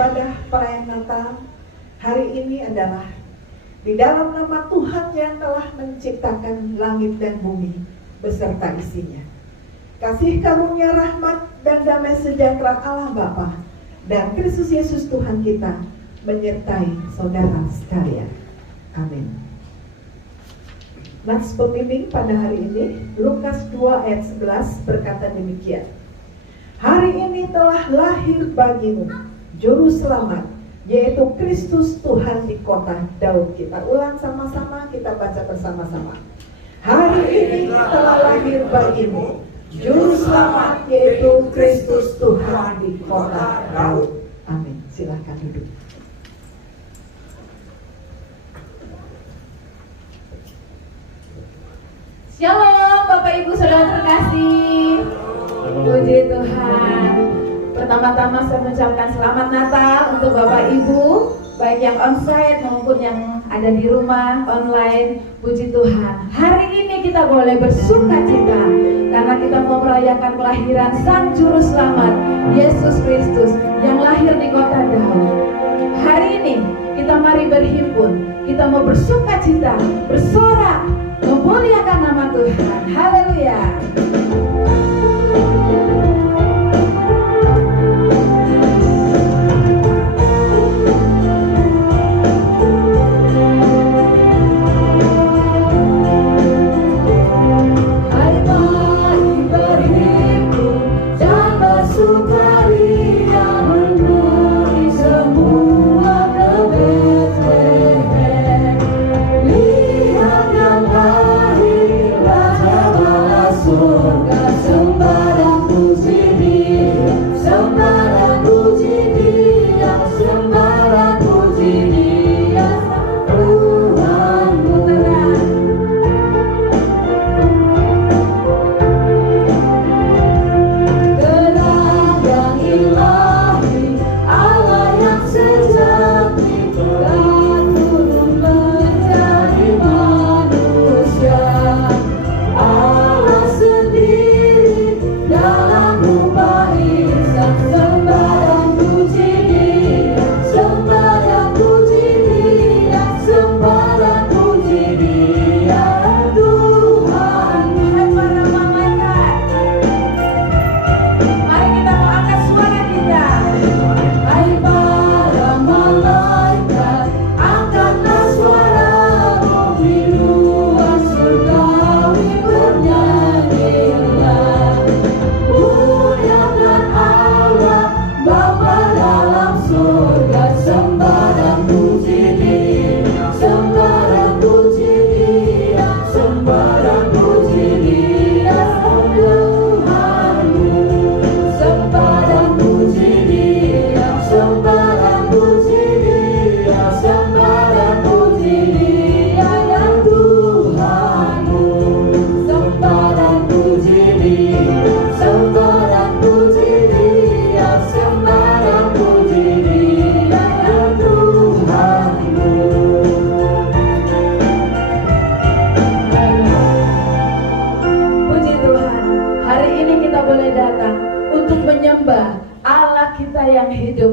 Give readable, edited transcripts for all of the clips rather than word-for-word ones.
ibadah perayaan Natal hari ini adalah di dalam nama Tuhan yang telah menciptakan langit dan bumi beserta isinya. Kasih karunia, rahmat dan damai sejahtera Allah Bapa dan Kristus Yesus Tuhan kita menyertai saudara sekalian. Amin. Nats pembimbing pada hari ini Lukas 2 ayat 11 berkata demikian. Hari ini telah lahir bagimu Juru Selamat, yaitu Kristus Tuhan di kota Daud. Kita ulang sama-sama, kita baca bersama-sama. Hari ini telah lahir bagimu Juru Selamat, yaitu Kristus Tuhan di kota Daud. Amin. Silakan duduk. Shalom Bapak Ibu Saudara terkasih. Puji Tuhan. Pertama-tama saya mengucapkan selamat Natal untuk Bapak Ibu, baik yang onsite maupun yang ada di rumah online. Puji Tuhan. Hari ini kita boleh bersuka cita karena kita mau merayakan kelahiran Sang Juru Selamat Yesus Kristus yang lahir di kota Daud. Hari ini kita mari berhimpun, kita mau bersuka cita, bersorak, memuliakan nama Tuhan. Haleluya.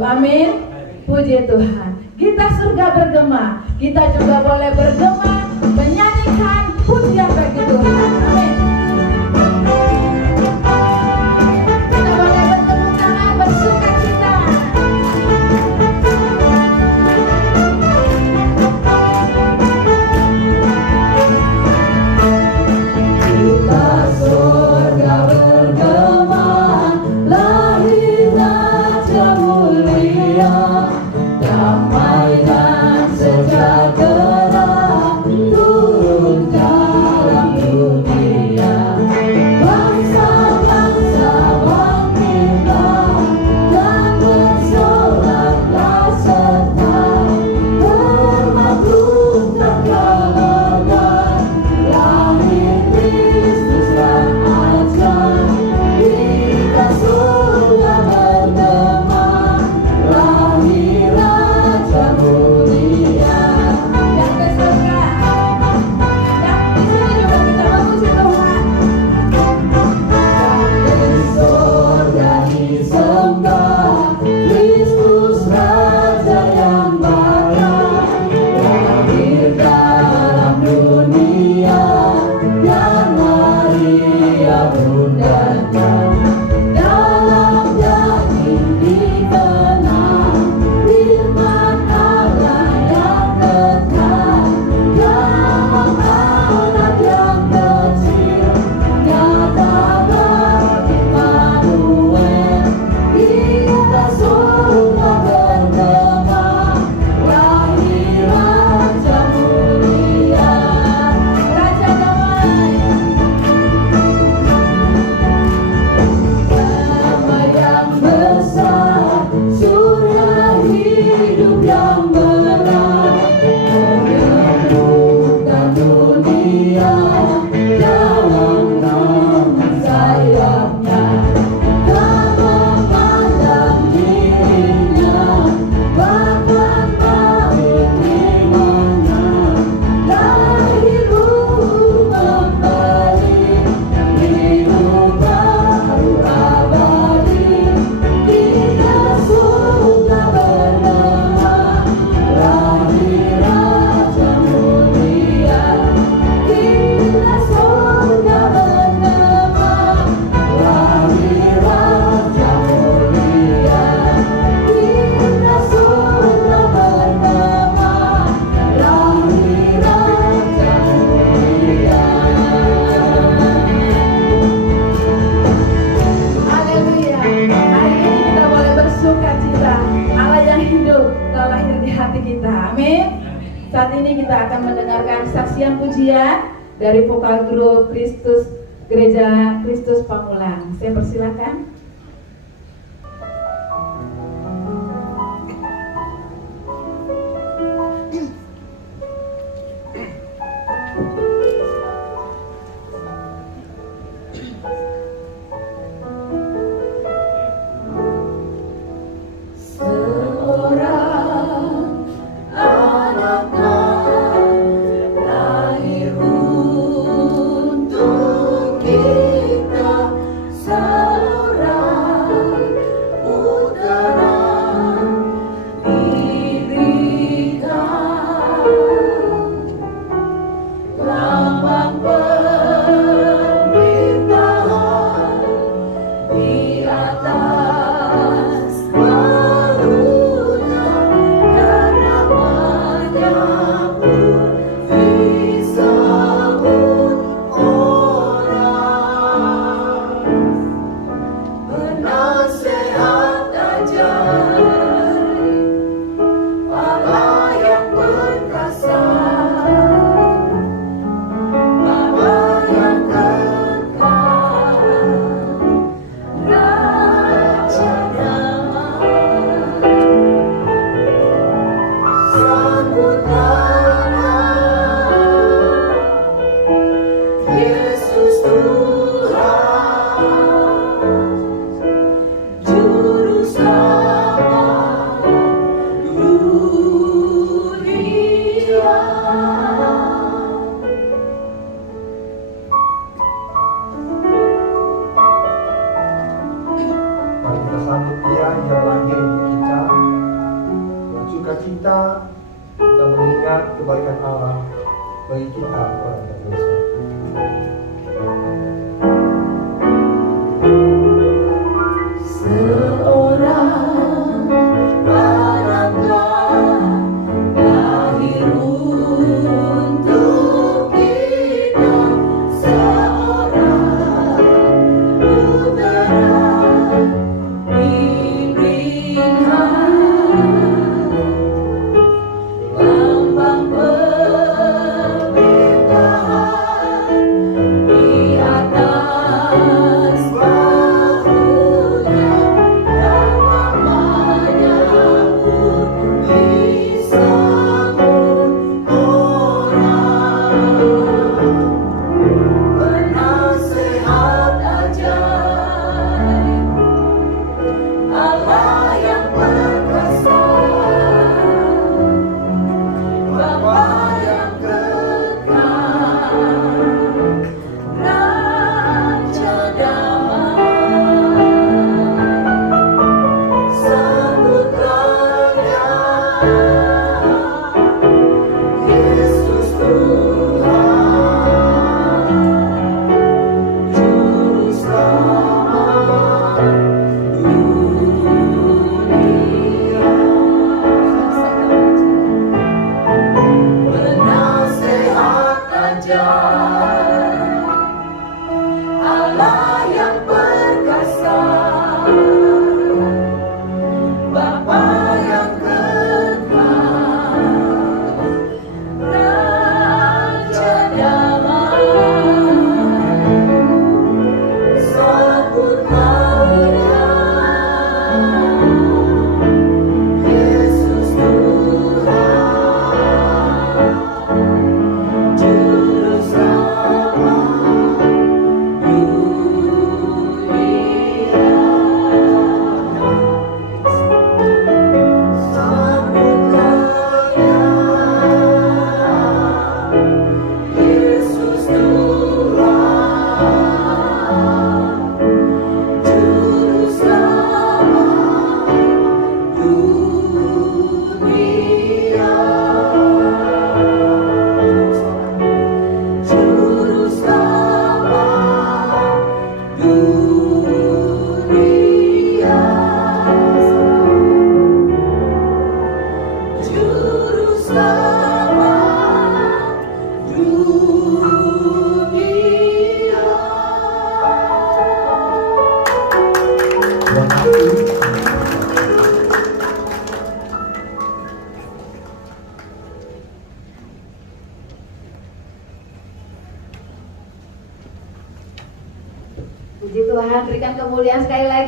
Amin. Puji Tuhan. Kita surga bergema, kita juga boleh bergema menyanyikan pujian bagi Tuhan. Amin. Kita boleh bertepuk tangan bersuka cita. Kita surga bergema, lahir Raja mulia, damai dan sejahtera turun dalam dunia. Saat ini kita akan mendengarkan saksian pujian dari vokal grup Gereja Kristus Pamulang. Saya persilakan.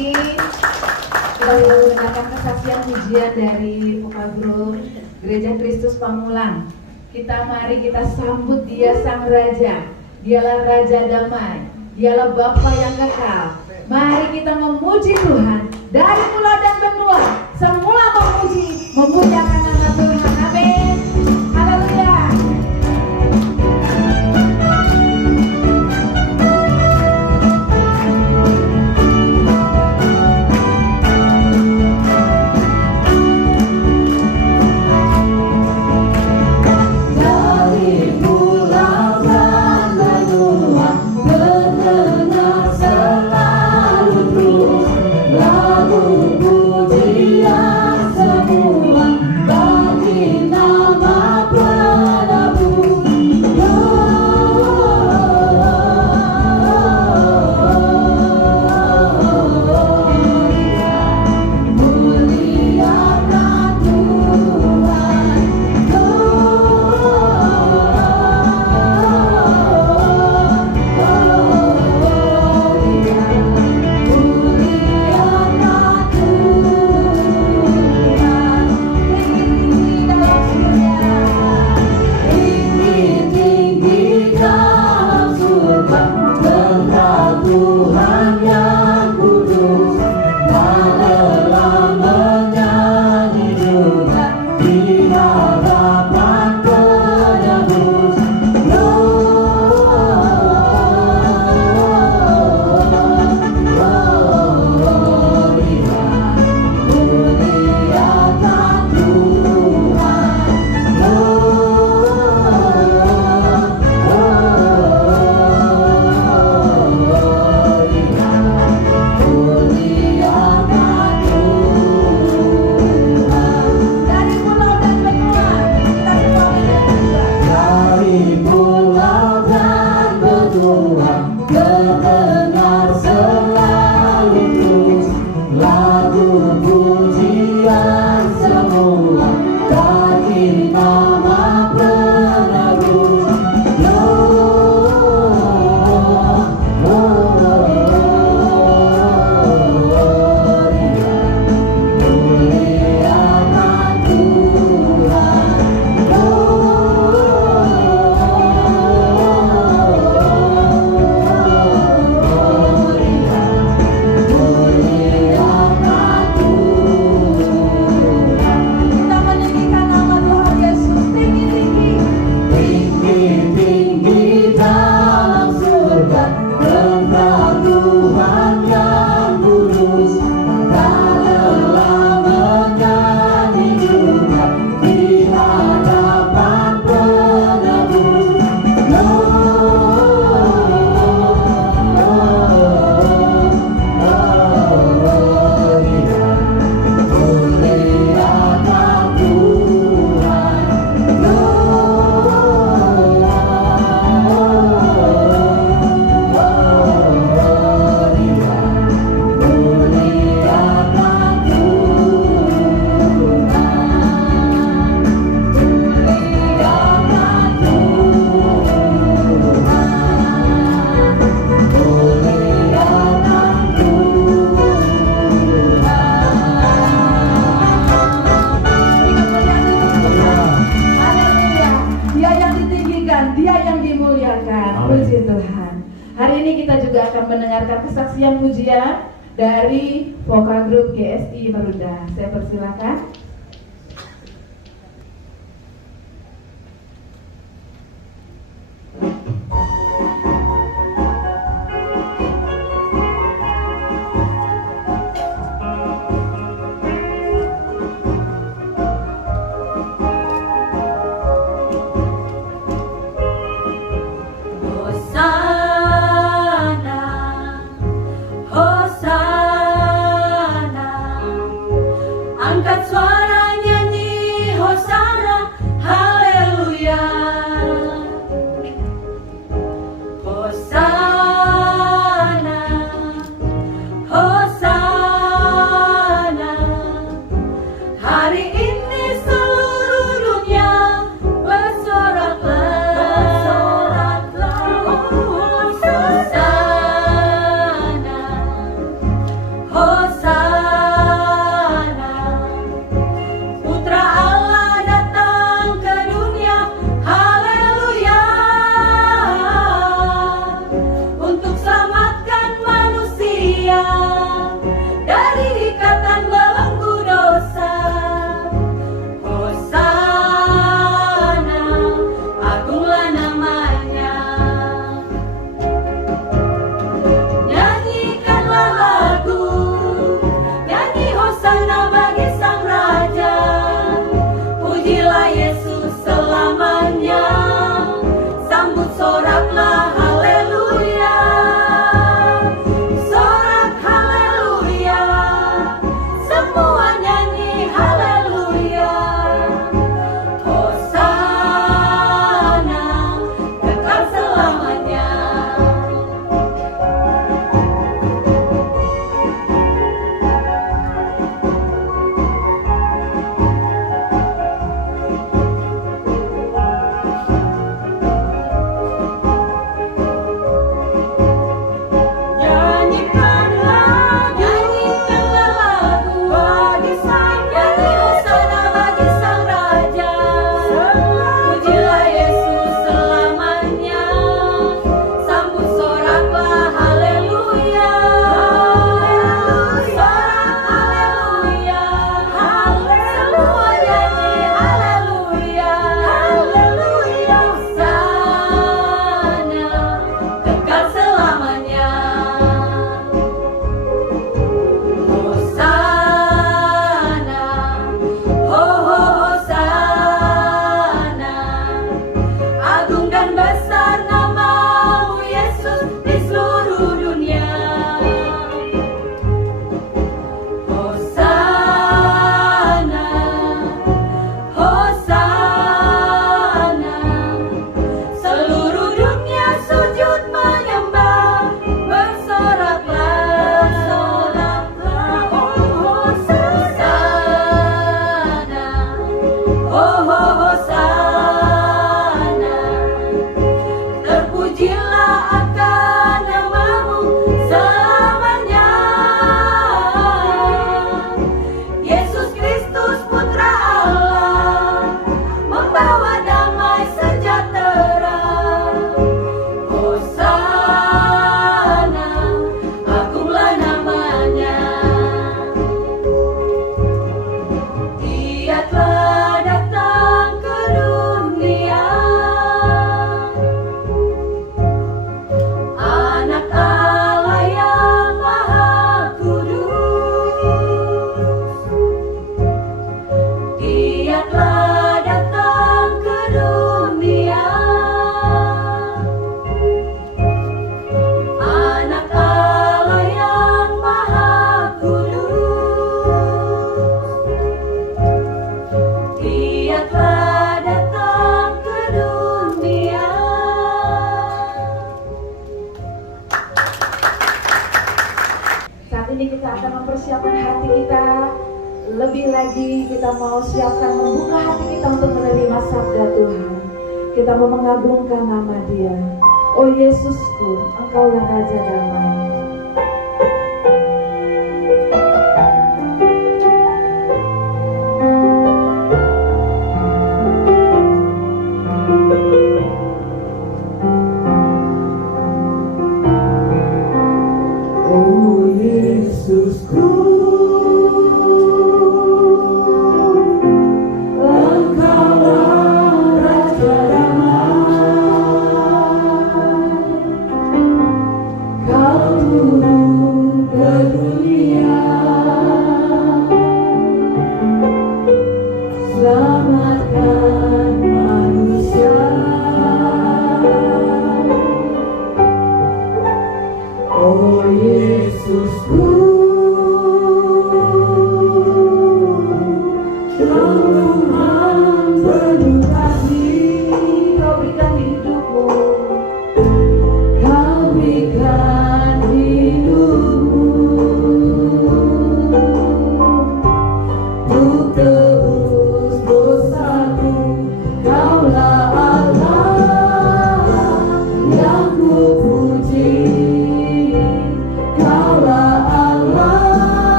lagi. Kita sudah mendengarkan kesaksian pujian dari Vokal Group Gereja Kristus Pamulang. Mari kita sambut Dia Sang Raja. Dialah Raja Damai. Dialah Bapa yang kekal. Mari kita memuji Tuhan dari mula dan benua. Semula memuliakan nama Tuhan. Amin. Haleluya. Puji Tuhan. Hari ini kita juga akan mendengarkan kesaksian pujian dari Vokal Group GSI Marunda. Saya persilakan. Angkat suara kita. Lebih lagi kita mau siapkan membuka hati kita untuk menerima sabda Tuhan. Kita mau mengagungkan nama Dia. Oh Yesusku, Engkaulah Raja Damai. Oh Yesusku, Engkaulah Raja Damai. Kau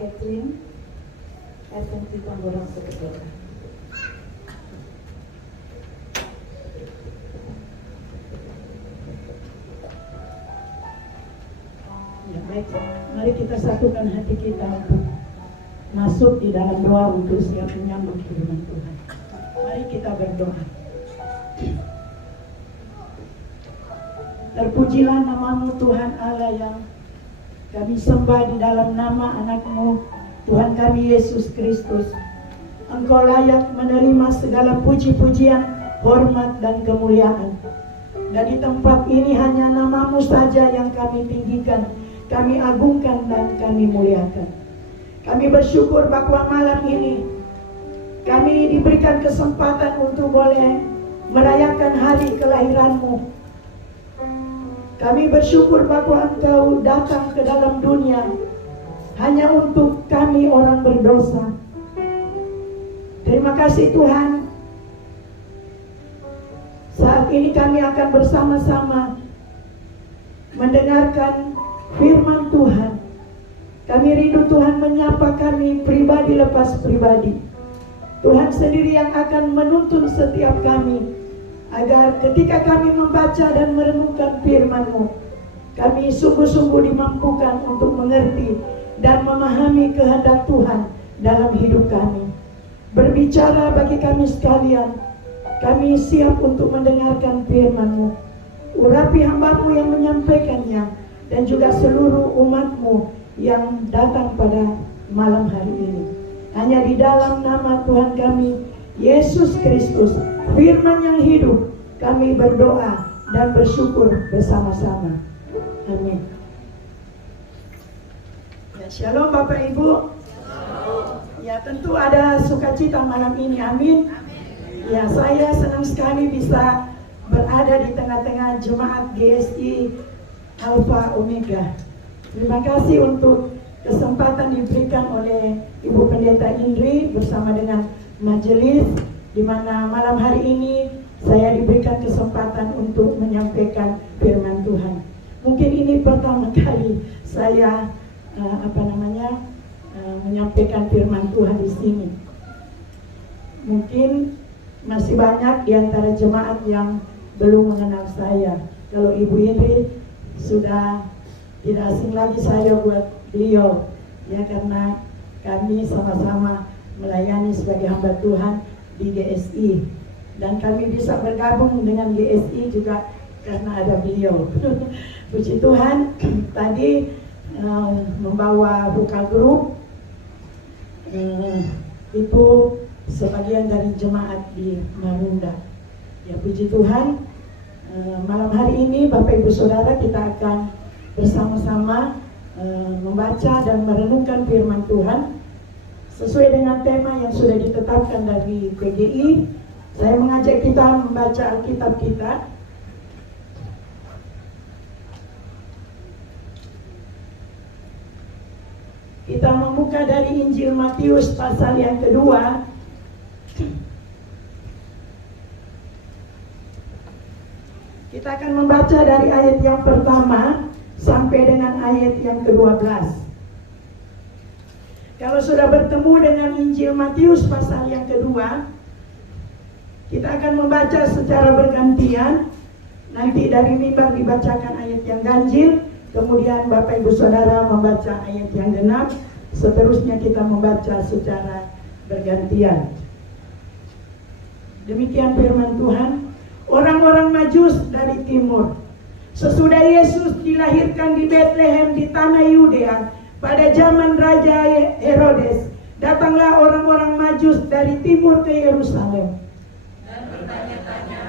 Catherine, SMC Tamborang Seketika. Ya, baik, mari kita satukan hati kita untuk masuk di dalam doa untuk siap menyambut firman Tuhan. Mari kita berdoa. Terpujilah namamu Tuhan Allah yang kami sembah di dalam nama anakmu Tuhan kami Yesus Kristus. Engkau layak menerima segala puji-pujian, hormat dan kemuliaan. Dan di tempat ini hanya namamu saja yang kami tinggikan, kami agungkan dan kami muliakan. Kami bersyukur bahwa malam ini kami diberikan kesempatan untuk boleh merayakan hari kelahiranmu. Kami bersyukur bahwa Engkau datang ke dalam dunia hanya untuk kami orang berdosa. Terima kasih Tuhan. Saat ini kami akan bersama-sama mendengarkan firman Tuhan. Kami rindu Tuhan menyapa kami pribadi lepas pribadi. Tuhan sendiri yang akan menuntun setiap kami, agar ketika kami membaca dan merenungkan firman-Mu, kami sungguh-sungguh dimampukan untuk mengerti dan memahami kehendak Tuhan dalam hidup kami. Berbicara bagi kami sekalian, kami siap untuk mendengarkan firman-Mu. Urapi hamba-Mu yang menyampaikannya dan juga seluruh umat-Mu yang datang pada malam hari ini. Hanya di dalam nama Tuhan kami Yesus Kristus, firman yang hidup, kami berdoa dan bersyukur bersama-sama. Amin. Ya, shalom Bapak Ibu. Ya, tentu ada sukacita malam ini. Amin. Ya, saya senang sekali bisa berada di tengah-tengah jemaat GSI Alpha Omega. Terima kasih untuk kesempatan diberikan oleh Ibu Pendeta Indri bersama dengan majelis, di mana malam hari ini saya diberikan kesempatan untuk menyampaikan firman Tuhan. Mungkin ini pertama kali saya menyampaikan firman Tuhan di sini. Mungkin masih banyak di antara jemaat yang belum mengenal saya. Kalau Ibu Indri sudah tidak asing lagi saya buat beliau, ya, karena kami sama-sama melayani sebagai hamba Tuhan di GSI, dan kami bisa bergabung dengan GSI juga karena ada beliau. Puji Tuhan. Tadi membawa vokal group itu sebagian dari jemaat di Marunda. Ya, puji Tuhan. Malam hari ini Bapak Ibu Saudara kita akan bersama-sama membaca dan merenungkan firman Tuhan sesuai dengan tema yang sudah ditetapkan dari PGI. Saya mengajak kita membaca Alkitab kita. Kita membuka dari Injil Matius pasal yang kedua. Kita akan membaca dari ayat yang pertama sampai dengan ayat yang ke-12. Kalau sudah bertemu dengan Injil Matius pasal yang kedua, kita akan membaca secara bergantian. Nanti dari mimbar dibacakan ayat yang ganjil, kemudian Bapak Ibu Saudara membaca ayat yang genap, seterusnya kita membaca secara bergantian. Demikian firman Tuhan. Orang-orang Majus dari timur. Sesudah Yesus dilahirkan di Bethlehem di tanah Yudea pada zaman Raja Herodes, datanglah orang-orang Majus dari timur ke Yerusalem dan bertanya-tanya,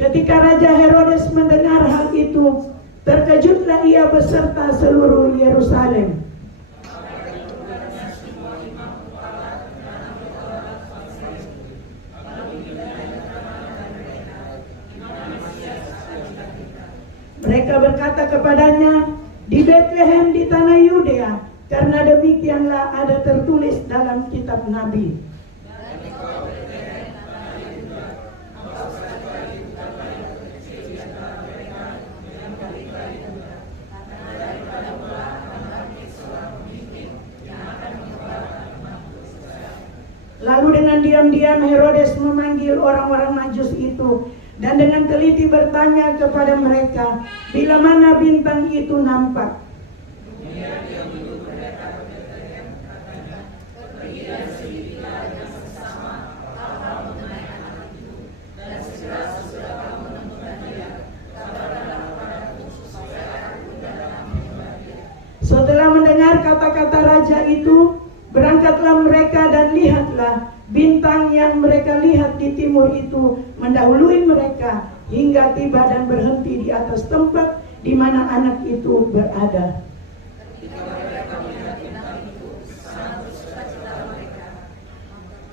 ketika Raja Herodes mendengar hal itu, terkejutlah ia beserta seluruh Yerusalem. Mereka berkata kepadanya, di Bethlehem di tanah Yudea, karena demikianlah ada tertulis dalam kitab Nabi. Lalu dengan diam-diam Herodes memanggil orang-orang Majus itu dan dengan teliti bertanya kepada mereka, bila mana bintang itu nampak. Setelah mendengar kata-kata raja itu, berangkatlah mereka dan lihatlah bintang yang mereka lihat di timur itu mendahului mereka hingga tiba dan berhenti di atas tempat di mana anak itu berada.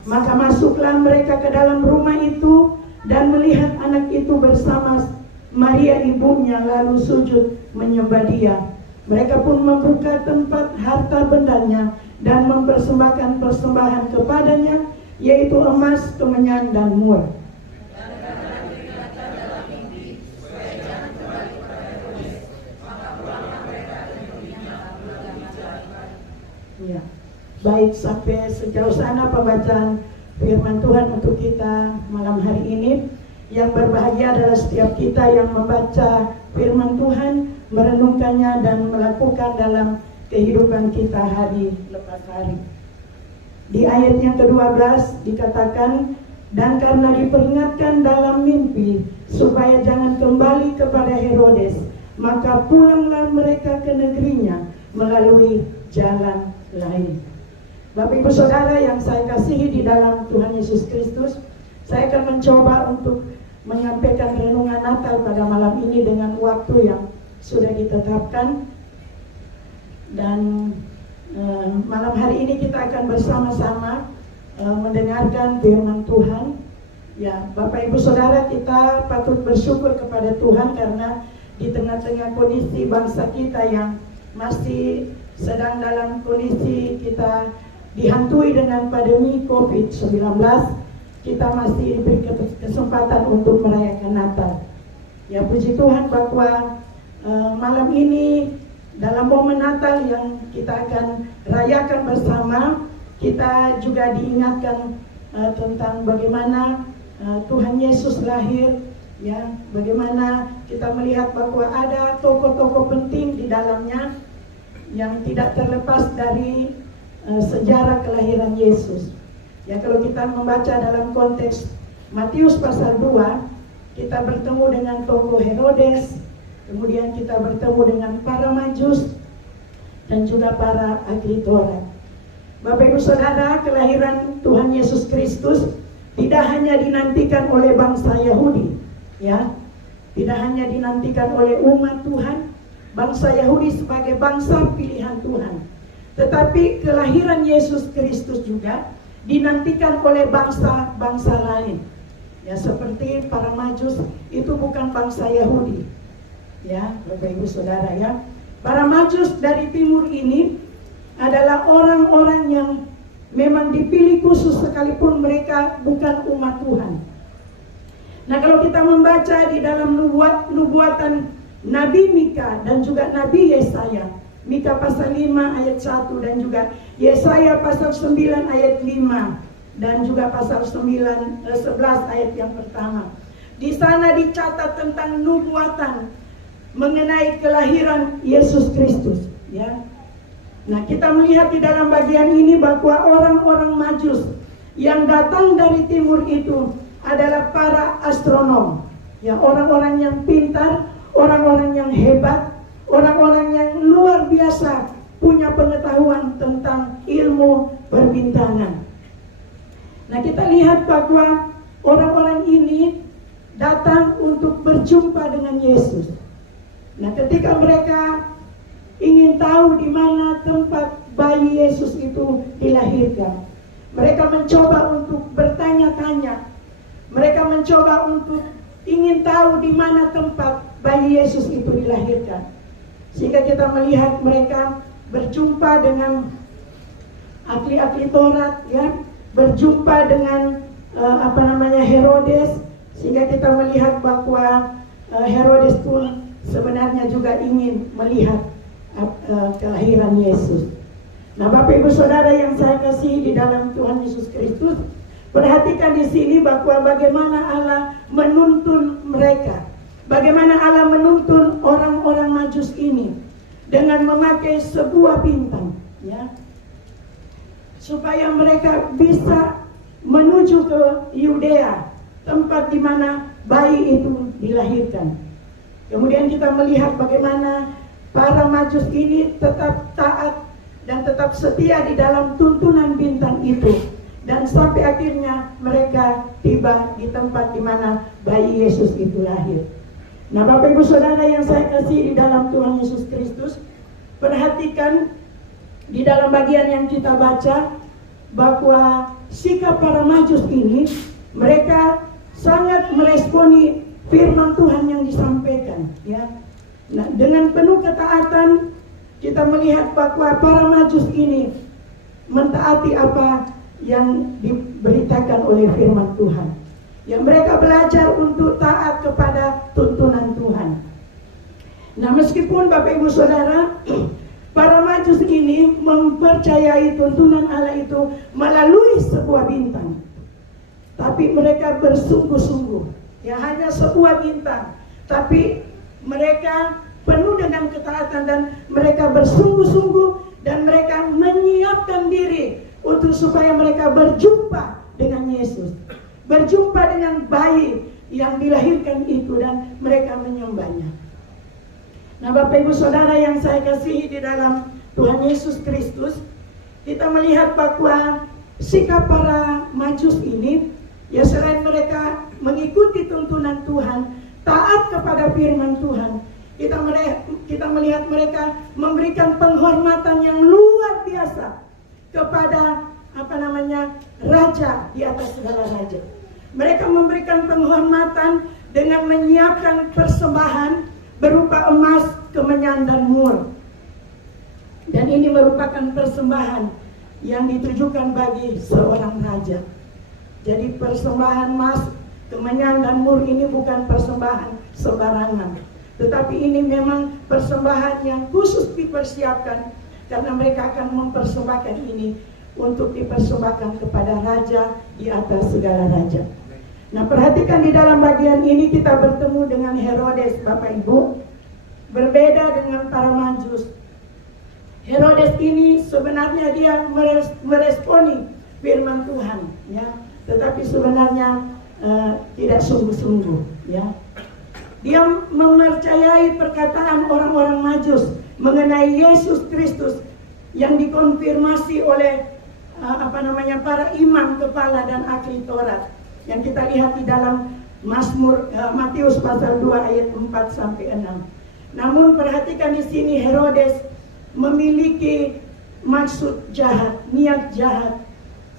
Maka masuklah mereka ke dalam rumah itu dan melihat anak itu bersama Maria ibunya, lalu sujud menyembah dia. Mereka pun membuka tempat harta bendanya dan mempersembahkan persembahan kepadanya, yaitu emas, kemenyan, dan mur. Ya, baik, sampai sejauh sana pembacaan firman Tuhan untuk kita malam hari ini. Yang berbahagia adalah setiap kita yang membaca firman Tuhan, merenungkannya dan melakukan dalam kehidupan kita hari lepas hari. Di ayat yang ke-12 dikatakan, dan karena diperingatkan dalam mimpi supaya jangan kembali kepada Herodes, maka pulanglah mereka ke negerinya melalui jalan lain. Bapak Ibu Saudara yang saya kasihi di dalam Tuhan Yesus Kristus, saya akan mencoba untuk menyampaikan renungan Natal pada malam ini dengan waktu yang sudah ditetapkan. Dan malam hari ini kita akan bersama-sama mendengarkan firman Tuhan. Ya, Bapak Ibu Saudara, kita patut bersyukur kepada Tuhan karena di tengah-tengah kondisi bangsa kita yang masih sedang dalam kondisi kita dihantui dengan pandemi COVID-19, kita masih diberi kesempatan untuk merayakan Natal. Ya, puji Tuhan bahwa malam ini dalam momen Natal yang kita akan rayakan bersama, kita juga diingatkan tentang bagaimana Tuhan Yesus lahir, ya, bagaimana kita melihat bahwa ada tokoh-tokoh penting di dalamnya yang tidak terlepas dari sejarah kelahiran Yesus. Ya, kalau kita membaca dalam konteks Matius pasal 2, kita bertemu dengan tokoh Herodes, kemudian kita bertemu dengan para Majus dan juga para ahli Taurat. Bapak Ibu Saudara, kelahiran Tuhan Yesus Kristus tidak hanya dinantikan oleh bangsa Yahudi, ya, tidak hanya dinantikan oleh umat Tuhan, bangsa Yahudi sebagai bangsa pilihan Tuhan, tetapi kelahiran Yesus Kristus juga dinantikan oleh bangsa-bangsa lain. Ya, seperti para Majus itu bukan bangsa Yahudi. Ya, Bapak Ibu Saudara, ya. Para Majus dari timur ini adalah orang-orang yang memang dipilih khusus sekalipun mereka bukan umat Tuhan. Nah, kalau kita membaca di dalam nubuatan Nabi Mika dan juga Nabi Yesaya, Mika pasal 5 ayat 1 dan juga Yesaya pasal 9 ayat 5 dan juga pasal 11 ayat yang pertama. Di sana dicatat tentang nubuatan mengenai kelahiran Yesus Kristus, ya. Nah, kita melihat di dalam bagian ini bahwa orang-orang Majus yang datang dari timur itu adalah para astronom, ya, orang-orang yang pintar, orang-orang yang hebat, orang-orang yang luar biasa punya pengetahuan tentang ilmu perbintangan. Nah, kita lihat bahwa orang-orang ini datang untuk berjumpa dengan Yesus. Nah, ketika mereka ingin tahu di mana tempat bayi Yesus itu dilahirkan, mereka mencoba untuk bertanya-tanya. Mereka mencoba untuk ingin tahu di mana tempat bayi Yesus itu dilahirkan. Sehingga kita melihat mereka berjumpa dengan ahli-ahli Taurat, ya, berjumpa dengan Herodes, sehingga kita melihat bahwa Herodes pun sebenarnya juga ingin melihat kelahiran Yesus. Nah, Bapak Ibu Saudara yang saya kasihi di dalam Tuhan Yesus Kristus, perhatikan di sini bahwa bagaimana Allah menuntun mereka. Bagaimana Allah menuntun orang-orang Majus ini dengan memakai sebuah bintang, ya, supaya mereka bisa menuju ke Yudea, tempat di mana bayi itu dilahirkan. Kemudian kita melihat bagaimana para Majus ini tetap taat dan tetap setia di dalam tuntunan bintang itu, dan sampai akhirnya mereka tiba di tempat di mana bayi Yesus itu lahir. Nah, Bapak Ibu Saudara yang saya kasih di dalam Tuhan Yesus Kristus, perhatikan di dalam bagian yang kita baca bahwa sikap para Majus ini, mereka sangat meresponi firman Tuhan yang disampaikan, ya. Nah, dengan penuh ketaatan kita melihat bahwa para Majus ini mentaati apa yang diberitakan oleh firman Tuhan. Yang mereka belajar untuk taat kepada tuntunan Tuhan. Nah, meskipun Bapak Ibu Saudara, para Majus ini mempercayai tuntunan Allah itu melalui sebuah bintang, tapi mereka bersungguh-sungguh. Ya, hanya sebuah bintang, tapi mereka penuh dengan ketaatan dan mereka bersungguh-sungguh dan mereka menyiapkan diri untuk supaya mereka berjumpa dengan Yesus, berjumpa dengan bayi yang dilahirkan itu, dan mereka menyembahnya. Nah, Bapak Ibu Saudara yang saya kasihi di dalam Tuhan Yesus Kristus, kita melihat bahwa sikap para Majus ini, ya, selain mereka mengikuti tuntunan Tuhan, taat kepada firman Tuhan, kita melihat mereka memberikan penghormatan yang luar biasa kepada raja di atas segala raja. Mereka memberikan penghormatan dengan menyiapkan persembahan berupa emas, kemenyan, dan mur. Dan ini merupakan persembahan yang ditujukan bagi seorang raja. Jadi persembahan emas, kemenyan, dan mur ini bukan persembahan sembarangan, tetapi ini memang persembahan yang khusus dipersiapkan karena mereka akan mempersembahkan ini untuk dipersembahkan kepada raja di atas segala raja. Nah, perhatikan di dalam bagian ini kita bertemu dengan Herodes, Bapak Ibu. Berbeda dengan para Majus. Herodes ini sebenarnya dia meresponi firman Tuhan, ya, tetapi sebenarnya tidak sungguh-sungguh, ya. Dia mempercayai perkataan orang-orang Majus mengenai Yesus Kristus yang dikonfirmasi oleh para imam kepala dan ahli Taurat yang kita lihat di dalam Mazmur Matius pasal 2 ayat 4 sampai 6. Namun perhatikan di sini Herodes memiliki maksud jahat, niat jahat,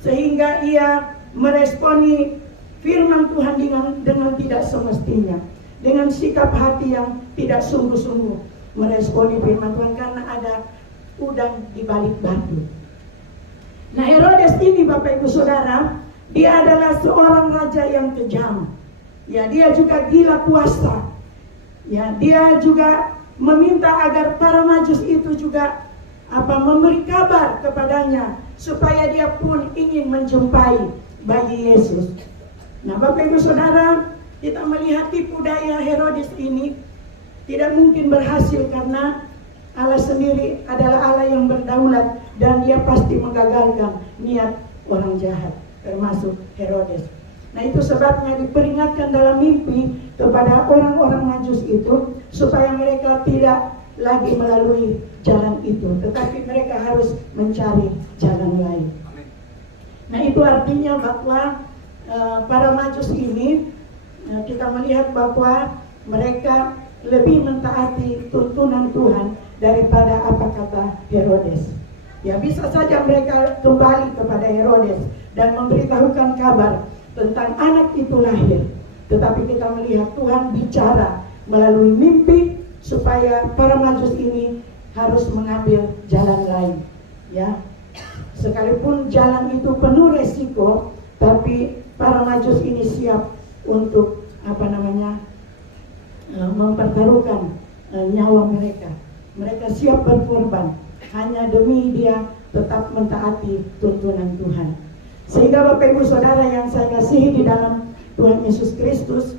sehingga ia meresponi firman Tuhan dengan tidak semestinya, dengan sikap hati yang tidak sungguh-sungguh meresponi firman Tuhan karena ada udang di balik batu. Nah, Herodes ini, Bapak Ibu Saudara, dia adalah seorang raja yang kejam. Ya, dia juga gila kuasa. Ya, dia juga meminta agar para Majus itu juga memberi kabar kepadanya supaya dia pun ingin menjumpai bayi Yesus. Nah, Bapak Ibu Saudara, kita melihat tipu daya Herodes ini tidak mungkin berhasil karena Allah sendiri adalah Allah yang berdaulat dan dia pasti menggagalkan niat orang jahat, termasuk Herodes. Nah, itu sebabnya diperingatkan dalam mimpi kepada orang-orang Majus itu supaya mereka tidak lagi melalui jalan itu, tetapi mereka harus mencari jalan lain. Nah, itu artinya bahwa para Majus ini kita melihat bahwa mereka lebih mentaati tuntunan Tuhan daripada apa kata Herodes. Ya, bisa saja mereka kembali kepada Herodes dan memberitahukan kabar tentang anak itu lahir, tetapi kita melihat Tuhan bicara melalui mimpi supaya para Majus ini harus mengambil jalan lain. Ya, sekalipun jalan itu penuh resiko, tapi para Majus ini siap untuk mempertaruhkan nyawa mereka. Mereka siap berkorban hanya demi dia tetap mentaati tuntunan Tuhan. Sehingga Bapak Ibu Saudara yang saya kasihi di dalam Tuhan Yesus Kristus,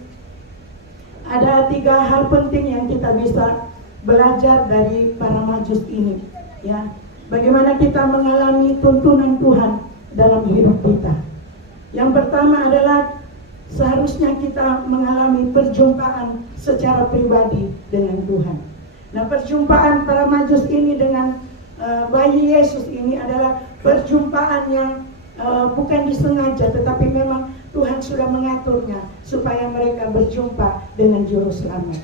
ada 3 hal penting yang kita bisa belajar dari para majus ini, ya. Bagaimana kita mengalami tuntunan Tuhan dalam hidup kita. Yang pertama adalah seharusnya kita mengalami perjumpaan secara pribadi dengan Tuhan. Nah, perjumpaan para majus ini dengan bayi Yesus ini adalah perjumpaan yang bukan disengaja, tetapi memang Tuhan sudah mengaturnya supaya mereka berjumpa dengan Juru Selamat.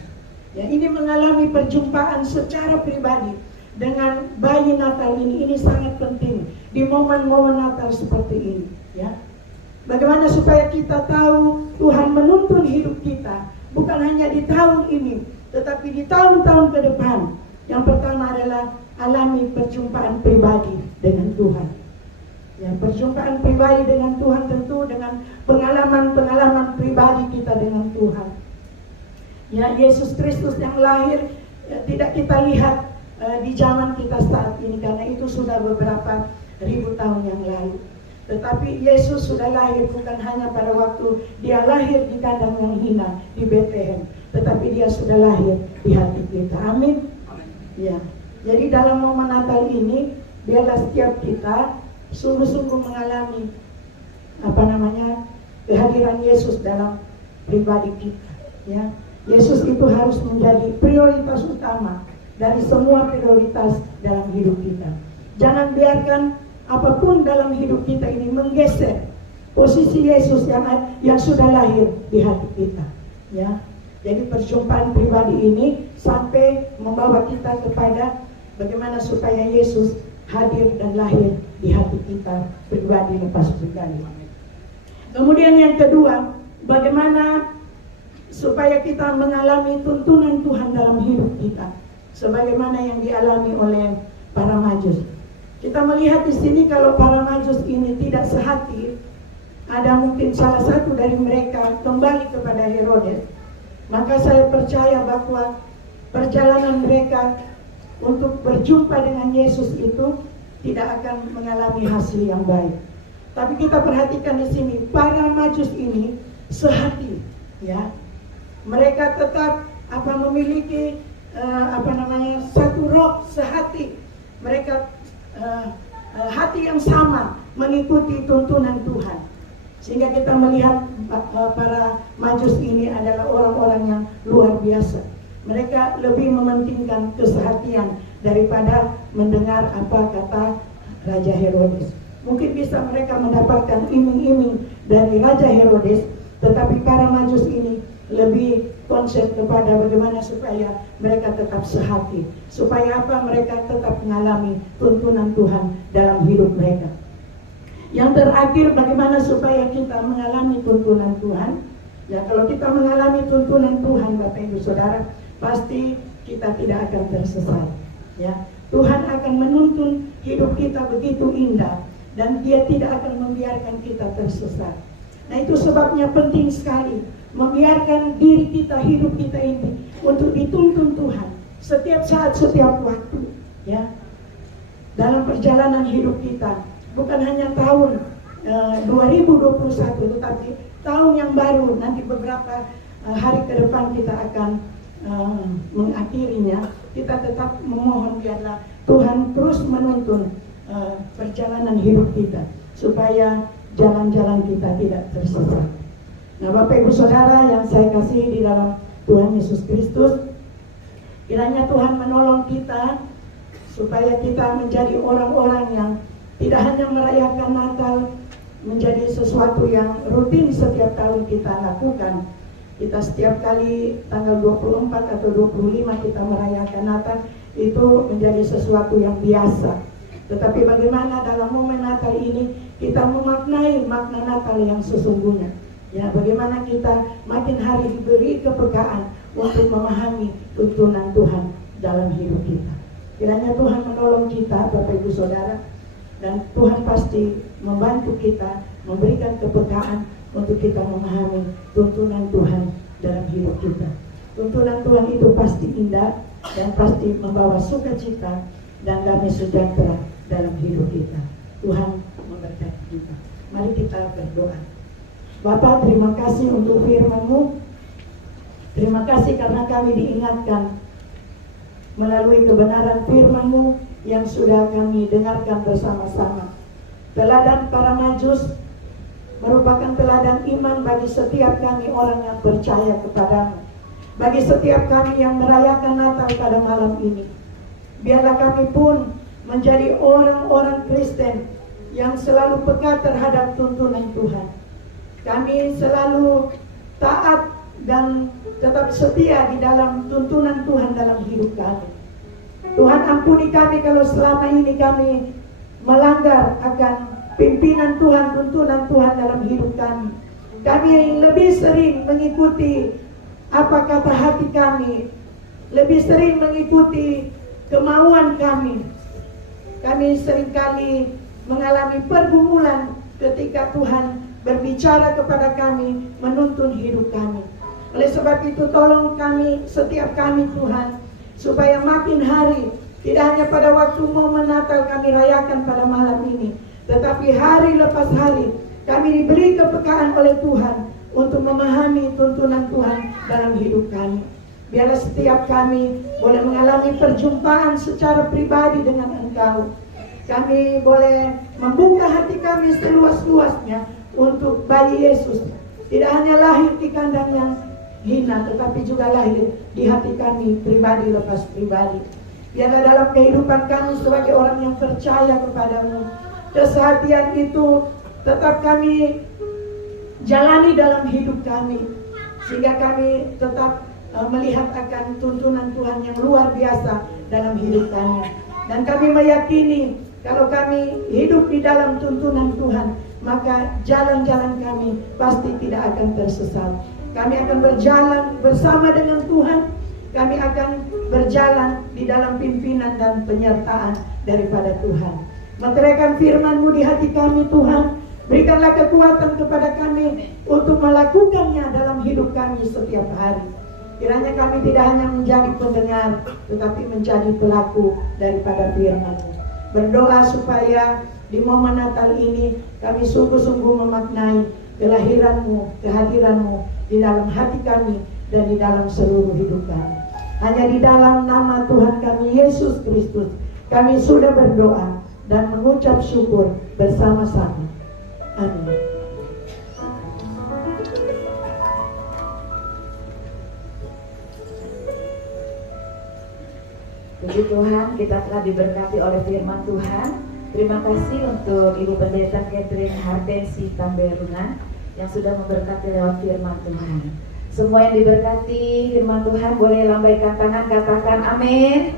Ya, ini mengalami perjumpaan secara pribadi dengan bayi Natal ini sangat penting di momen-momen Natal seperti ini. Ya, bagaimana supaya kita tahu Tuhan menuntun hidup kita bukan hanya di tahun ini, tetapi di tahun-tahun ke depan. Yang pertama adalah alami perjumpaan pribadi dengan Tuhan. Ya, perjumpaan pribadi dengan Tuhan tentu dengan pengalaman-pengalaman pribadi kita dengan Tuhan. Ya, Yesus Kristus yang lahir tidak kita lihat di zaman kita saat ini, karena itu sudah beberapa ribu tahun yang lalu. Tetapi Yesus sudah lahir bukan hanya pada waktu dia lahir di kandang yang hina di Bethlehem, tetapi dia sudah lahir di hati kita. Amin. Ya. Jadi dalam momen Natal ini biarlah setiap kita sungguh-sungguh mengalami kehadiran Yesus dalam pribadi kita. Ya, Yesus itu harus menjadi prioritas utama dari semua prioritas dalam hidup kita. Jangan biarkan apapun dalam hidup kita ini menggeser posisi Yesus yang sudah lahir di hati kita. Ya, jadi perjumpaan pribadi ini sampai membawa kita kepada bagaimana supaya Yesus hadir dan lahir di hati kita pribadi lepas pribadi. Kemudian yang kedua, bagaimana supaya kita mengalami tuntunan Tuhan dalam hidup kita, sebagaimana yang dialami oleh para majus. Kita melihat di sini kalau para majus ini tidak sehati, ada mungkin salah satu dari mereka kembali kepada Herodes, maka saya percaya bahwa perjalanan mereka untuk berjumpa dengan Yesus itu tidak akan mengalami hasil yang baik. Tapi kita perhatikan di sini para majus ini sehati, ya. Mereka tetap memiliki satu roh sehati. Mereka hati yang sama mengikuti tuntunan Tuhan. Sehingga kita melihat para majus ini adalah orang-orang yang luar biasa. Mereka lebih mementingkan kesehatian daripada mendengar apa kata Raja Herodes. Mungkin bisa mereka mendapatkan iming-iming dari Raja Herodes, tetapi para majus ini lebih konsen kepada bagaimana supaya mereka tetap sehati. Supaya apa? Mereka tetap mengalami tuntunan Tuhan dalam hidup mereka. Yang terakhir, bagaimana supaya kita mengalami tuntunan Tuhan? Ya, kalau kita mengalami tuntunan Tuhan, Bapak Ibu Saudara, pasti kita tidak akan tersesat. Ya, Tuhan akan menuntun hidup kita begitu indah dan Dia tidak akan membiarkan kita tersesat. Nah, itu sebabnya penting sekali membiarkan diri kita, hidup kita ini untuk dituntun Tuhan setiap saat, setiap waktu. Ya, dalam perjalanan hidup kita, bukan hanya tahun 2021, tetapi tahun yang baru nanti beberapa hari ke depan kita akan mengakhirinya. Kita tetap memohon biarlah Tuhan terus menuntun perjalanan hidup kita supaya jalan-jalan kita tidak tersesat. Nah, Bapak Ibu Saudara yang saya kasihi di dalam Tuhan Yesus Kristus, kiranya Tuhan menolong kita supaya kita menjadi orang-orang yang tidak hanya merayakan Natal menjadi sesuatu yang rutin setiap tahun kita lakukan. Kita setiap kali tanggal 24 atau 25 kita merayakan Natal itu menjadi sesuatu yang biasa. Tetapi bagaimana dalam momen Natal ini kita memaknai makna Natal yang sesungguhnya. Ya, bagaimana kita makin hari diberi kepekaan untuk memahami tuntunan Tuhan dalam hidup kita. Kiranya Tuhan menolong kita, Bapak Ibu Saudara, dan Tuhan pasti membantu kita, memberikan kepekaan untuk kita memahami tuntunan Tuhan dalam hidup kita. Tuntunan Tuhan itu pasti indah dan pasti membawa sukacita dan damai sejahtera dalam hidup kita. Tuhan memberkati kita. Mari kita berdoa. Bapa, terima kasih untuk firman-Mu. Terima kasih karena kami diingatkan melalui kebenaran firman-Mu yang sudah kami dengarkan bersama-sama. Teladan para majus merupakan teladan iman bagi setiap kami orang yang percaya kepadamu. Bagi setiap kami yang merayakan Natal pada malam ini. Biarlah kami pun menjadi orang-orang Kristen yang selalu peka terhadap tuntunan Tuhan. Kami selalu taat dan tetap setia di dalam tuntunan Tuhan dalam hidup kami. Tuhan, ampuni kami kalau selama ini kami melanggar akan pimpinan Tuhan, tuntunan Tuhan dalam hidup kami. Kami lebih sering mengikuti apa kata hati kami, lebih sering mengikuti kemauan kami. Kami seringkali mengalami pergumulan ketika Tuhan berbicara kepada kami, menuntun hidup kami. Oleh sebab itu tolong kami, setiap kami Tuhan, supaya makin hari, tidak hanya pada waktu momen Natal kami rayakan pada malam ini, tetapi hari lepas hari kami diberi kepekaan oleh Tuhan untuk memahami tuntunan Tuhan dalam hidup kami. Biarlah setiap kami boleh mengalami perjumpaan secara pribadi dengan Engkau. Kami boleh membuka hati kami seluas-luasnya untuk bayi Yesus. Tidak hanya lahir di kandang yang hina, tetapi juga lahir di hati kami pribadi lepas pribadi. Biarlah dalam kehidupan kami sebagai orang yang percaya kepadamu, kesehatian itu tetap kami jalani dalam hidup kami, sehingga kami tetap melihat akan tuntunan Tuhan yang luar biasa dalam hidup kami. Dan kami meyakini kalau kami hidup di dalam tuntunan Tuhan, maka jalan-jalan kami pasti tidak akan tersesat. Kami akan berjalan bersama dengan Tuhan. Kami akan berjalan di dalam pimpinan dan penyertaan daripada Tuhan. Meteraikan firman-Mu di hati kami, Tuhan. Berikanlah kekuatan kepada kami untuk melakukannya dalam hidup kami setiap hari. Kiranya kami tidak hanya menjadi pendengar, tetapi menjadi pelaku daripada firman-Mu. Berdoa supaya di momen Natal ini kami sungguh-sungguh memaknai kelahiran-Mu, kehadiran-Mu di dalam hati kami dan di dalam seluruh hidup kami. Hanya di dalam nama Tuhan kami Yesus Kristus kami sudah berdoa dan mengucap syukur bersama-sama. Amin. Puji Tuhan, kita telah diberkati oleh firman Tuhan. Terima kasih untuk Ibu Pendeta Catherine Hardensi Tamberungan yang sudah memberkati lewat firman Tuhan. Semua yang diberkati firman Tuhan boleh lambaikan tangan, katakan amin.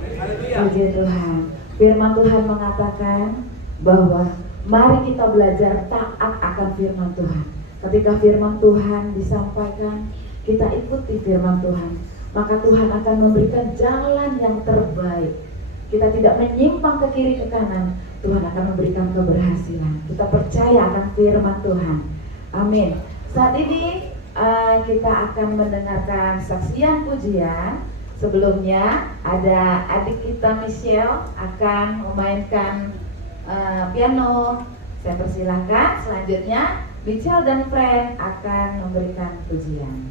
Puji Tuhan. Firman Tuhan mengatakan bahwa mari kita belajar taat akan firman Tuhan. Ketika firman Tuhan disampaikan, kita ikuti firman Tuhan, maka Tuhan akan memberikan jalan yang terbaik. Kita tidak menyimpang ke kiri ke kanan, Tuhan akan memberikan keberhasilan. Kita percaya akan firman Tuhan. Amin. Saat ini kita akan mendengarkan saksian pujian. Sebelumnya ada adik kita Michelle akan memainkan piano. Saya persilahkan. Selanjutnya Michelle dan Friend akan memberikan pujian.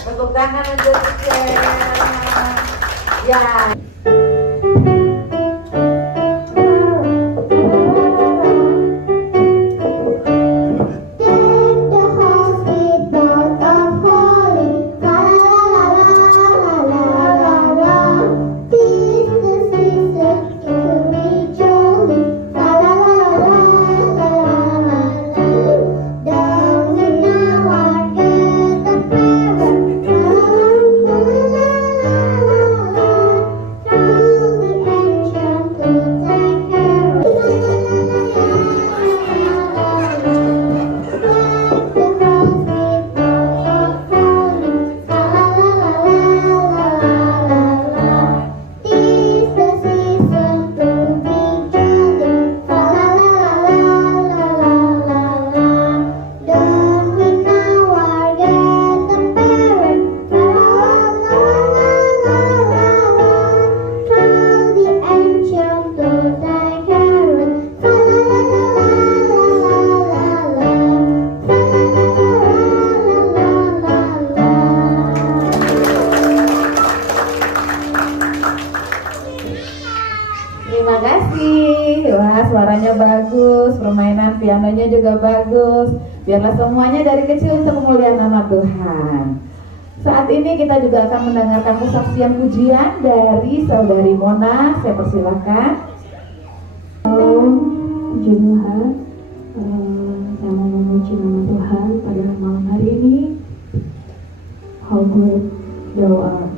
Tepuk tangan untuk Michelle. Ya. Terima kasih. Wah, suaranya bagus, permainan pianonya juga bagus. Biarlah semuanya dari kecil untuk kemuliaan nama Tuhan. Saat ini kita juga akan mendengarkan kesaksian pujian dari Saudari Mona. Saya persilahkan. Puji Tuhan, saya mau memuji nama Tuhan pada malam hari ini. How good thou art.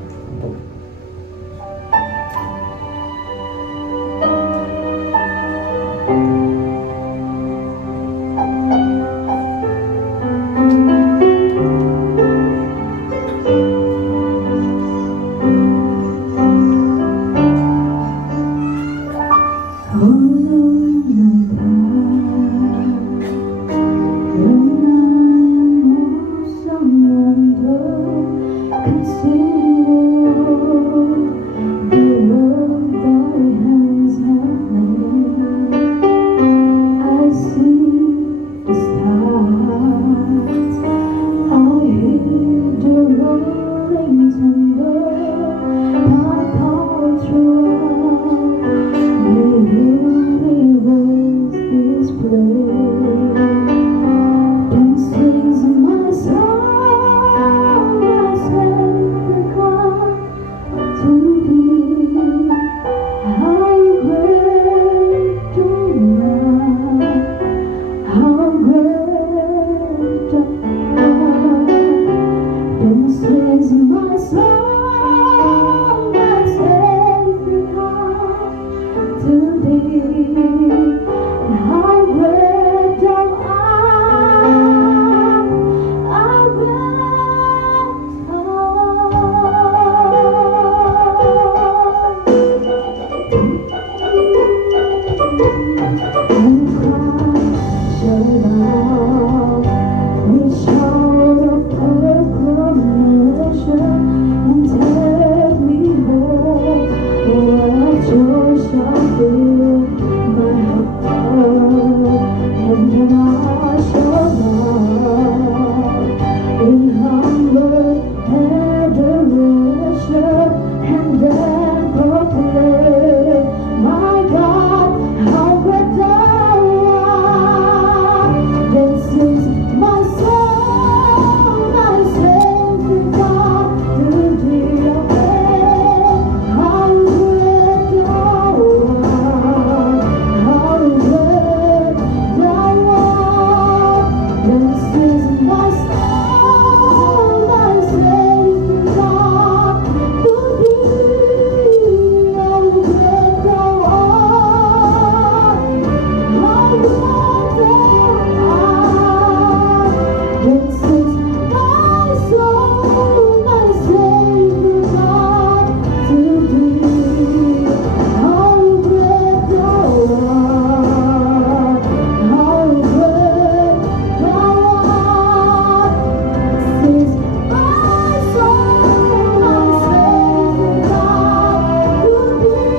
Oh my God. and national in humble adoration and then proclaim, my God, how great thou art. This is my soul, my Savior God, to thee I pray. How great thou art, how great thou art. This is my soul, my Savior God, to thee how great thou art, how great thou art. This is my soul, my Savior God, to thee how great thou art, how great thou art. This is my soul, my Savior God, to thee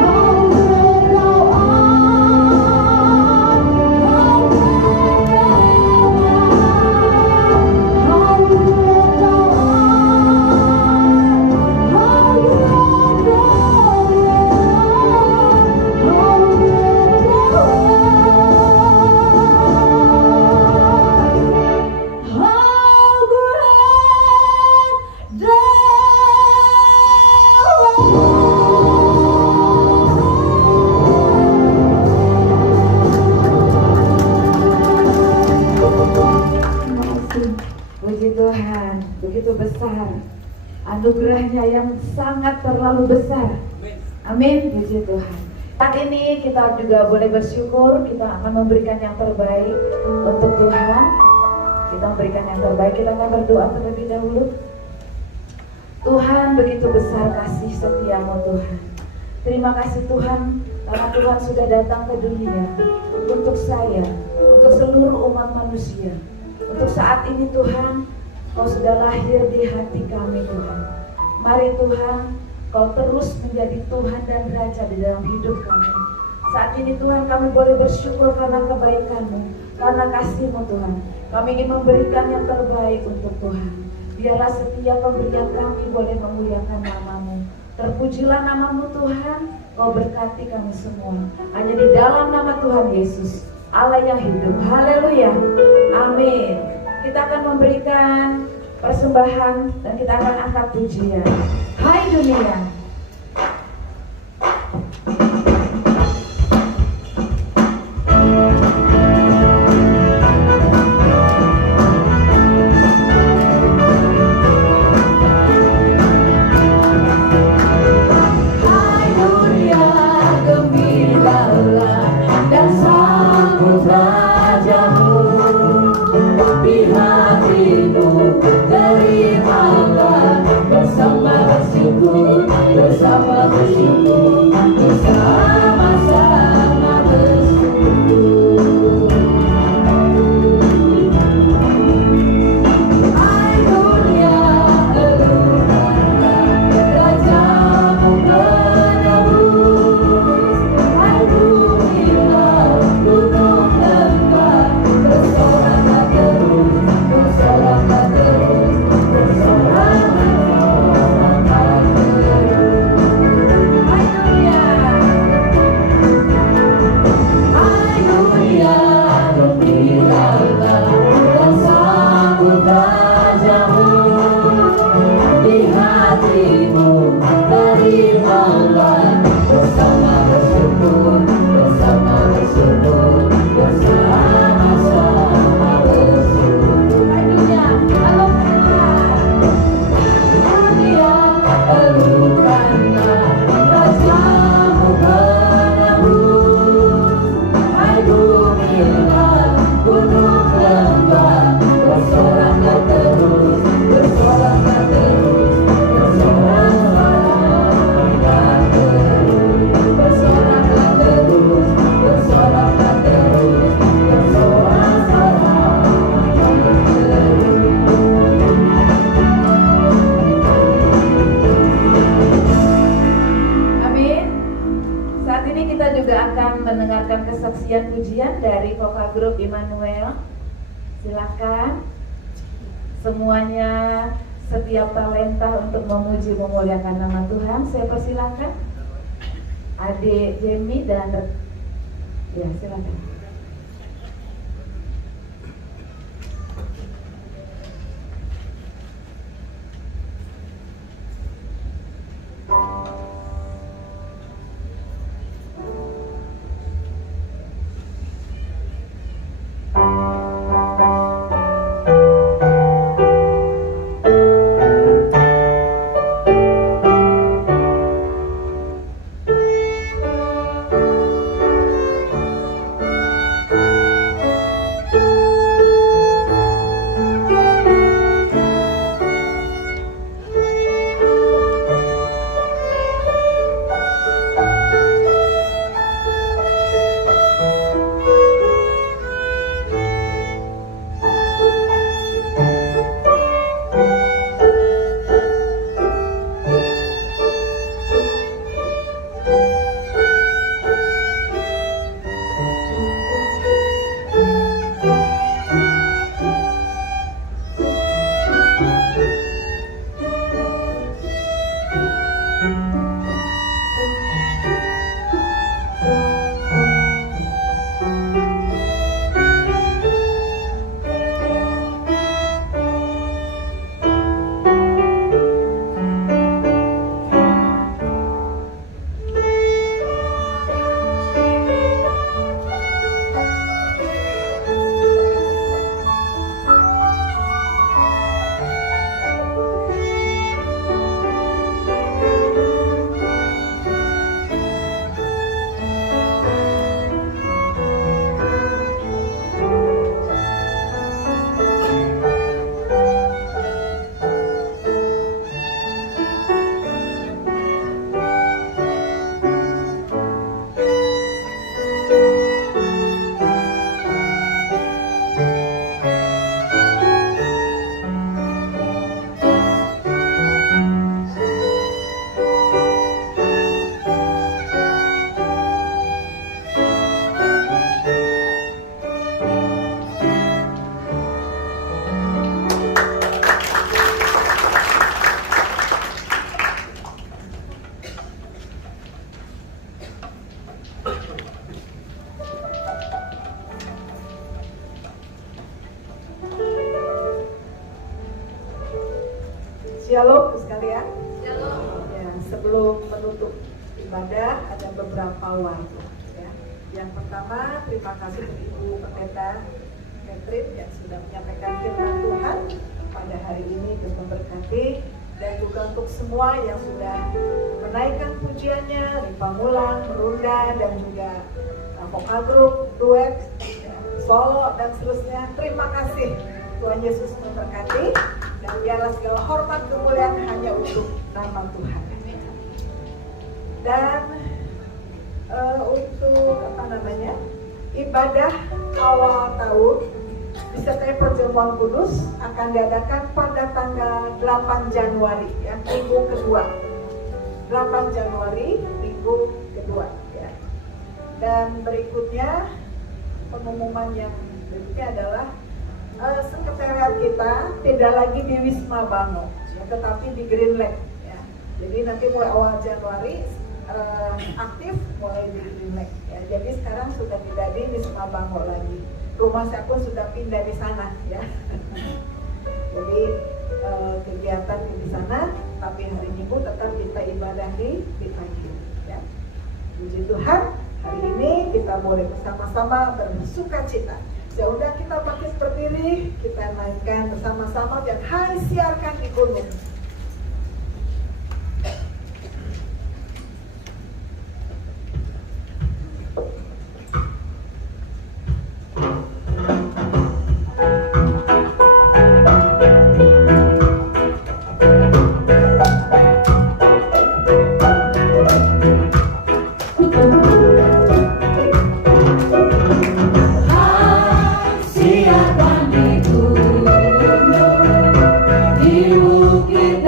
how great thou art, how great thou art, how great thou art, how great thou art, how great thou Puji Tuhan, begitu besar anugerahnya yang sangat terlalu besar. Amin, puji Tuhan. Saat ini kita juga boleh bersyukur, kita akan memberikan yang terbaik untuk Tuhan. Kita memberikan yang terbaik, kita akan berdoa terlebih dahulu. Tuhan, begitu besar kasih setiamu Tuhan. Terima kasih Tuhan, karena Tuhan sudah datang ke dunia untuk saya, untuk seluruh umat manusia. Untuk saat ini Tuhan, Kau sudah lahir di hati kami Tuhan. Mari Tuhan, Kau terus menjadi Tuhan dan Raja di dalam hidup kami. Saat ini Tuhan, kami boleh bersyukur karena kebaikan-Mu, karena kasih-Mu Tuhan. Kami ingin memberikan yang terbaik untuk Tuhan. Biarlah setiap pemberian kami boleh memuliakan nama-Mu. Terpujilah nama-Mu Tuhan, Kau berkati kami semua. Hanya di dalam nama Tuhan Yesus, Allah yang hidup. Haleluya. Amin. Kita akan memberikan persembahan dan kita akan angkat pujian. Hai dunia. Hai dunia, gembiralah dan sambut Rajamu. Di hatimu terimalah bersama bersyukur. mendengarkan kesaksian pujian dari vokal grup Immanuel. Silakan semuanya, setiap talenta untuk memuji memuliakan nama Tuhan. Saya persilakan Adik Jamie dan ya, silakan. Shalom sekalian. Shalom. Ya, sebelum menutup ibadah ada beberapa warga. Ya. Yang pertama, terima kasih untuk Ibu Pendeta Catherine yang sudah menyampaikan firman Tuhan pada hari ini untuk memberkati, dan juga untuk semua yang sudah menaikkan pujiannya, Rifa Mulang, Runda, dan juga vokal grup, duet, ya, solo, dan seterusnya. Terima kasih. Tuhan Yesus memberkati. Dan biarlah segala hormat kemuliaan hanya untuk nama Tuhan. Dan untuk ibadah awal tahun disertai perjamuan kudus akan diadakan pada tanggal 8 Januari, ya, minggu kedua. 8 Januari, minggu kedua, ya. Dan berikutnya pengumuman yang berikutnya adalah sekretariat kita tidak lagi di Wisma Bango, ya, tetapi di Green Lake, ya. Jadi nanti mulai awal Januari aktif mulai di Green Lake, ya. Jadi sekarang sudah tidak di Wisma Bango lagi. Rumah saya pun sudah pindah di sana, ya. Jadi kegiatan di sana, tapi hari Minggu tetap kita ibadah di pagi, ya. Puji Tuhan, hari ini kita boleh bersama-sama bersuka cita. Sudah kita bangkit berdiri, kita naikkan bersama-sama dan hai siarkan di gunung. Siapa di gunung, di bukit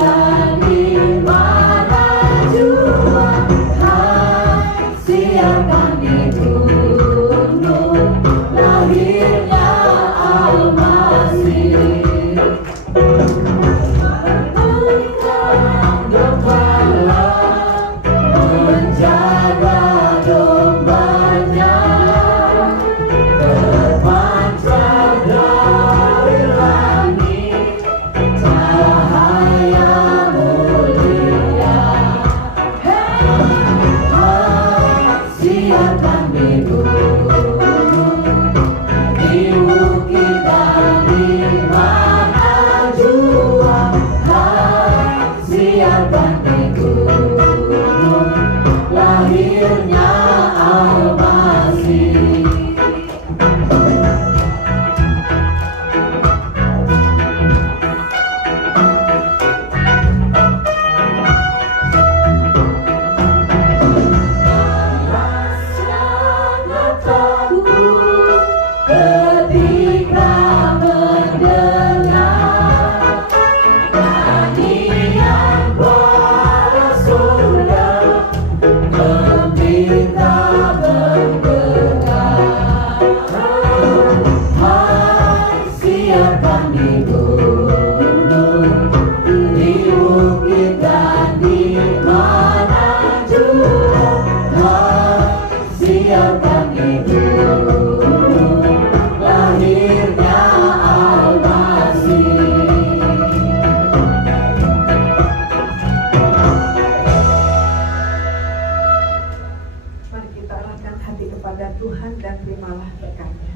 Tuhan dan terimalah berkatnya.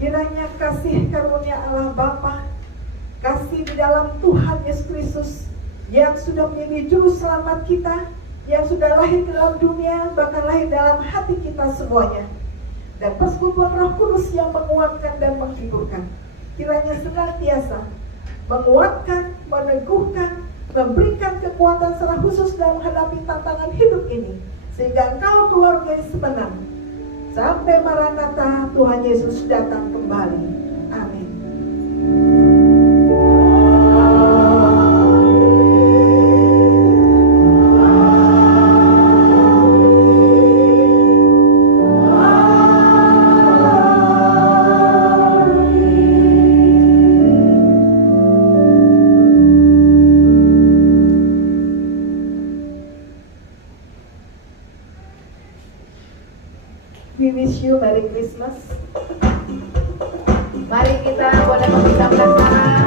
Kiranya kasih karunia Allah Bapa, kasih di dalam Tuhan Yesus Kristus yang sudah menjadi juru selamat kita, yang sudah lahir ke dalam dunia, bahkan lahir dalam hati kita semuanya, dan persekutuan Roh Kudus yang menguatkan dan menghiburkan, kiranya senantiasa menguatkan, meneguhkan, memberikan kekuatan secara khusus dalam menghadapi tantangan hidup ini, sehingga engkau keluarga sebenarnya sampai Maranatha Tuhan Yesus datang kembali. Amin. We wish you Merry Christmas. Mari kita boleh mengucapkan salam